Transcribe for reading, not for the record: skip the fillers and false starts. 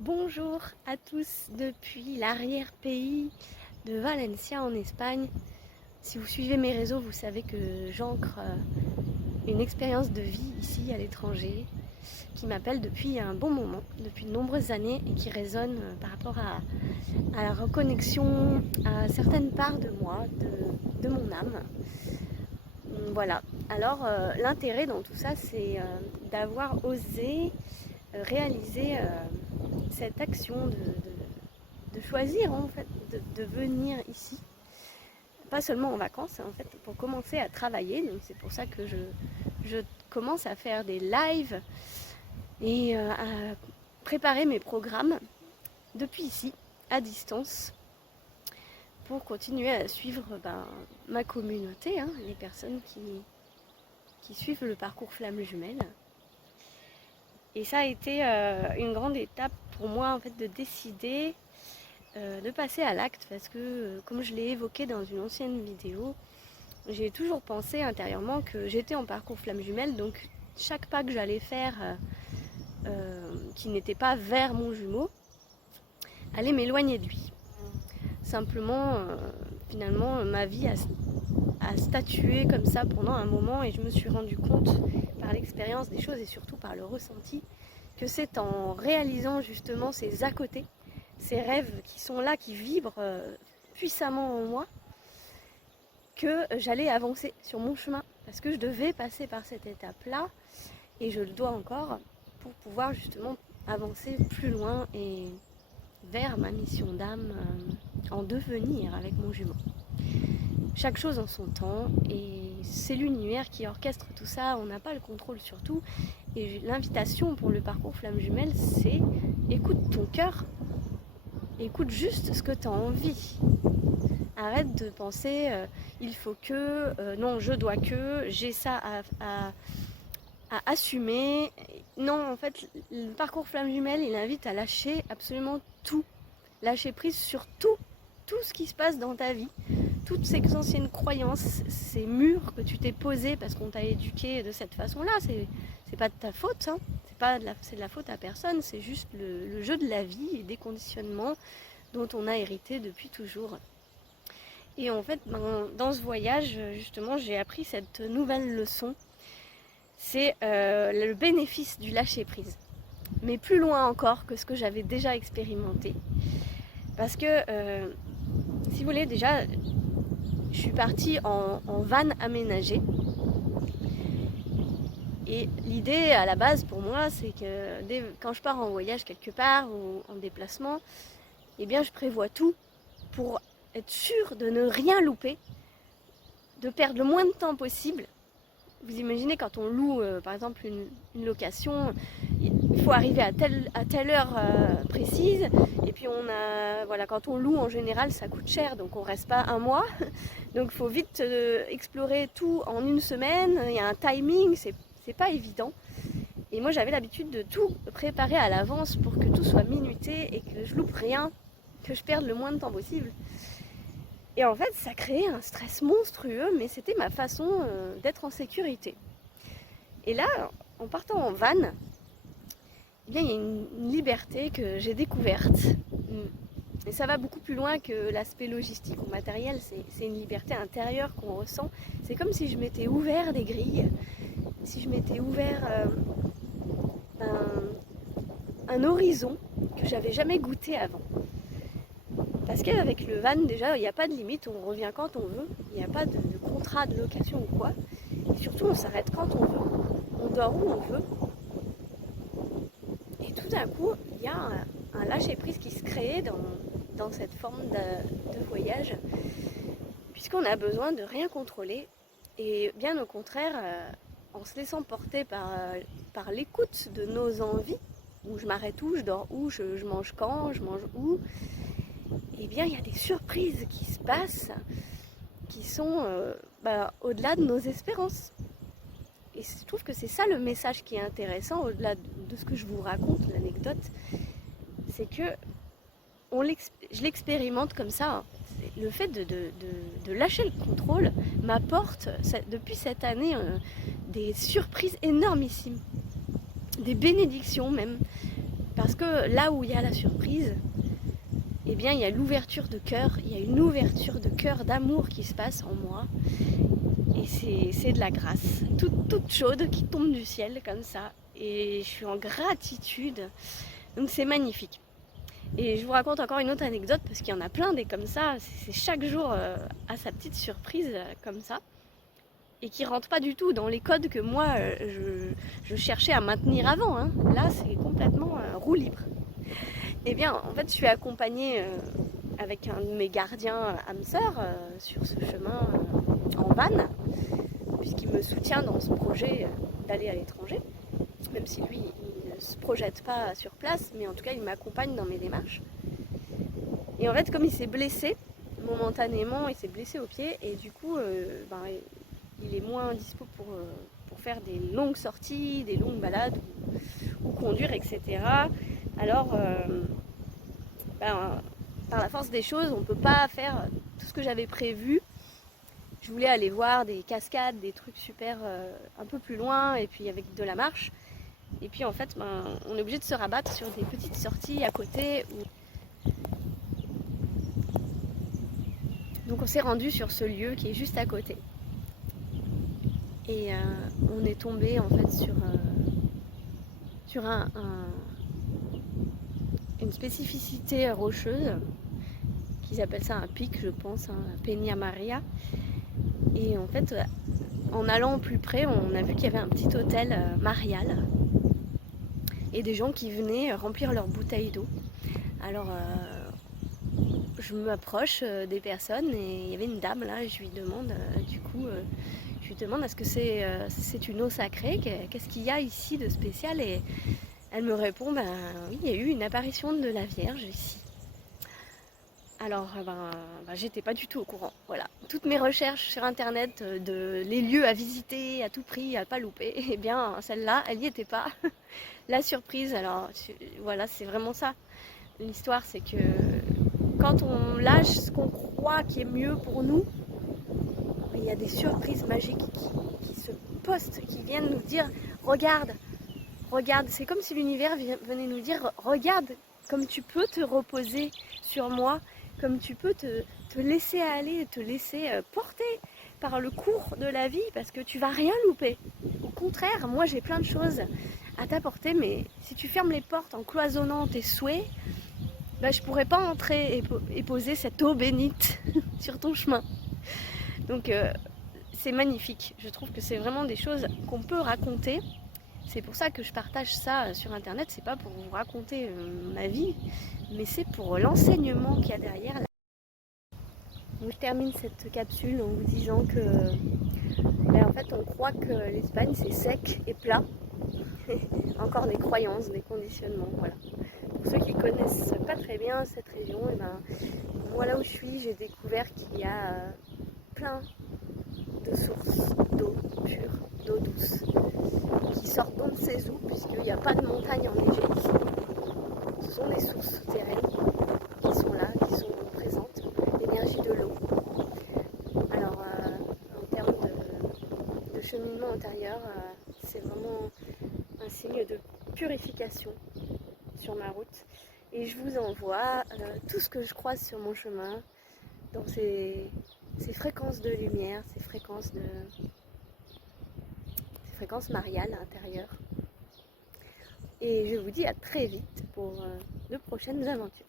Bonjour à tous depuis l'arrière-pays de Valencia en Espagne. Si vous suivez mes réseaux, vous savez que j'ancre une expérience de vie ici à l'étranger qui m'appelle depuis un bon moment, depuis de nombreuses années et qui résonne par rapport à la reconnexion à certaines parts de moi, de mon âme. Voilà. Alors l'intérêt dans tout ça, c'est d'avoir osé réaliser cette action de choisir en fait de venir ici, pas seulement en vacances en fait, pour commencer à travailler. Donc c'est pour ça que je commence à faire des lives et à préparer mes programmes depuis ici, à distance, pour continuer à suivre ma communauté, hein, les personnes qui suivent le parcours Flamme Jumelle. Et ça a été une grande étape pour moi en fait de décider de passer à l'acte parce que comme je l'ai évoqué dans une ancienne vidéo, j'ai toujours pensé intérieurement que j'étais en parcours Flamme Jumelle, donc chaque pas que j'allais faire qui n'était pas vers mon jumeau allait m'éloigner de lui. Simplement, finalement, ma vie a statué comme ça pendant un moment et je me suis rendu compte par l'expérience des choses et surtout par le ressenti que c'est en réalisant justement ces à côté, ces rêves qui sont là, qui vibrent puissamment en moi, que j'allais avancer sur mon chemin parce que je devais passer par cette étape-là et je le dois encore pour pouvoir justement avancer plus loin et vers ma mission d'âme en devenir avec mon jumeau. Chaque chose en son temps et c'est l'univers qui orchestre tout ça, on n'a pas le contrôle sur tout. Et l'invitation pour le parcours Flamme Jumelle, c'est écoute ton cœur, écoute juste ce que tu as envie. Arrête de penser il faut que, non je dois que, j'ai ça à assumer. Non, en fait, le parcours Flamme Jumelle, il invite à lâcher absolument tout. Lâcher prise sur tout ce qui se passe dans ta vie. Toutes ces anciennes croyances, ces murs que tu t'es posés parce qu'on t'a éduqué de cette façon-là, c'est pas de ta faute, hein. C'est de la faute à personne, c'est juste le jeu de la vie et des conditionnements dont on a hérité depuis toujours. Et en fait, dans ce voyage, justement, j'ai appris cette nouvelle leçon. C'est le bénéfice du lâcher-prise. Mais plus loin encore que ce que j'avais déjà expérimenté. Parce que, si vous voulez, déjà, je suis partie en van aménagé. Et l'idée à la base pour moi, c'est que quand je pars en voyage quelque part ou en déplacement, eh bien je prévois tout pour être sûre de ne rien louper, de perdre le moins de temps possible. Vous imaginez quand on loue par exemple une location, il faut arriver à telle heure précise, et puis voilà, quand on loue en général ça coûte cher, donc on reste pas un mois, donc il faut vite explorer tout en une semaine, il y a un timing, c'est pas évident. Et moi j'avais l'habitude de tout préparer à l'avance pour que tout soit minuté et que je loupe rien, que je perde le moins de temps possible. Et en fait ça créait un stress monstrueux, mais c'était ma façon d'être en sécurité. Et là, en partant en van, eh bien, il y a une liberté que j'ai découverte. Et ça va beaucoup plus loin que l'aspect logistique ou matériel, c'est une liberté intérieure qu'on ressent. C'est comme si je m'étais ouvert des grilles, si je m'étais ouvert un horizon que j'avais jamais goûté avant. Parce qu'avec le van, déjà, il n'y a pas de limite, on revient quand on veut, il n'y a pas de contrat de location ou quoi. Et surtout, on s'arrête quand on veut, on dort où on veut. Et tout d'un coup, il y a un lâcher-prise qui se crée dans cette forme de voyage, puisqu'on a besoin de rien contrôler. Et bien au contraire, en se laissant porter par l'écoute de nos envies, où je m'arrête où, je dors où, je mange quand, je mange où, et bien il y a des surprises qui se passent, qui sont au-delà de nos espérances. Et je trouve que c'est ça le message qui est intéressant, au-delà de ce que je vous raconte, l'anecdote, c'est que je l'expérimente comme ça. Hein. Le fait de lâcher le contrôle m'apporte, depuis cette année, des surprises énormissimes, des bénédictions même, Parce que là où il y a la surprise, eh bien il y a l'ouverture de cœur, il y a une ouverture de cœur, d'amour qui se passe en moi. Et c'est de la grâce, toute chaude qui tombe du ciel comme ça. Et je suis en gratitude. Donc c'est magnifique. Et je vous raconte encore une autre anecdote parce qu'il y en a plein des comme ça. C'est chaque jour à sa petite surprise comme ça. Et qui rentre pas du tout dans les codes que moi je cherchais à maintenir avant. Hein. Là c'est complètement roue libre. Et bien en fait je suis accompagnée avec un de mes gardiens âme sœur sur ce chemin en van, puisqu'il me soutient dans ce projet d'aller à l'étranger, même si lui il ne se projette pas sur place, mais en tout cas il m'accompagne dans mes démarches. Et en fait comme il s'est blessé momentanément, il s'est blessé au pied et du coup il est moins dispo pour faire des longues sorties, des longues balades ou conduire, etc. Alors par la force des choses, on ne peut pas faire tout ce que j'avais prévu. Je voulais aller voir des cascades, des trucs super un peu plus loin et puis avec de la marche. Et puis en fait, on est obligé de se rabattre sur des petites sorties à côté. Donc on s'est rendu sur ce lieu qui est juste à côté. Et on est tombé en fait sur une spécificité rocheuse, qu'ils appellent ça un pic, je pense, Peña Maria. Et en fait, en allant au plus près, on a vu qu'il y avait un petit hôtel marial et des gens qui venaient remplir leurs bouteilles d'eau. Alors je m'approche des personnes et il y avait une dame là, et je lui demande je lui demande est-ce que c'est une eau sacrée, qu'est-ce qu'il y a ici de spécial, et elle me répond oui, il y a eu une apparition de la Vierge ici. Alors j'étais pas du tout au courant, voilà. Toutes mes recherches sur internet de les lieux à visiter à tout prix, à pas louper, et bien celle-là, elle n'y était pas. La surprise, alors voilà, c'est vraiment ça. L'histoire, c'est que quand on lâche ce qu'on croit qui est mieux pour nous, il y a des surprises magiques qui se postent, qui viennent nous dire regarde, regarde. C'est comme si l'univers venait nous dire regarde comme tu peux te reposer sur moi, comme tu peux te laisser aller, te laisser porter par le cours de la vie, parce que tu vas rien louper. Au contraire, moi j'ai plein de choses à t'apporter, mais si tu fermes les portes en cloisonnant tes souhaits, je pourrais pas entrer et poser cette eau bénite sur ton chemin. Donc c'est magnifique. Je trouve que c'est vraiment des choses qu'on peut raconter. C'est pour ça que je partage ça sur internet. C'est pas pour vous raconter ma vie, mais c'est pour l'enseignement qu'il y a derrière. Donc je termine cette capsule en vous disant que en fait on croit que l'Espagne c'est sec et plat. Encore des croyances, des conditionnements, voilà. Pour ceux qui connaissent pas très bien cette région, moi là où je suis, j'ai découvert qu'il y a plein de sources d'eau pure, d'eau douce, qui sortent d'on ne sait où, puisqu'il n'y a pas de montagne enneigée ici. Ce sont des sources souterraines qui sont là, qui sont présentes, l'énergie de l'eau. Alors en termes de cheminement intérieur, c'est vraiment un signe de purification sur ma route. Et je vous envoie tout ce que je croise sur mon chemin, dans ces fréquences de lumière, ces fréquences mariales intérieures. Et je vous dis à très vite pour de prochaines aventures.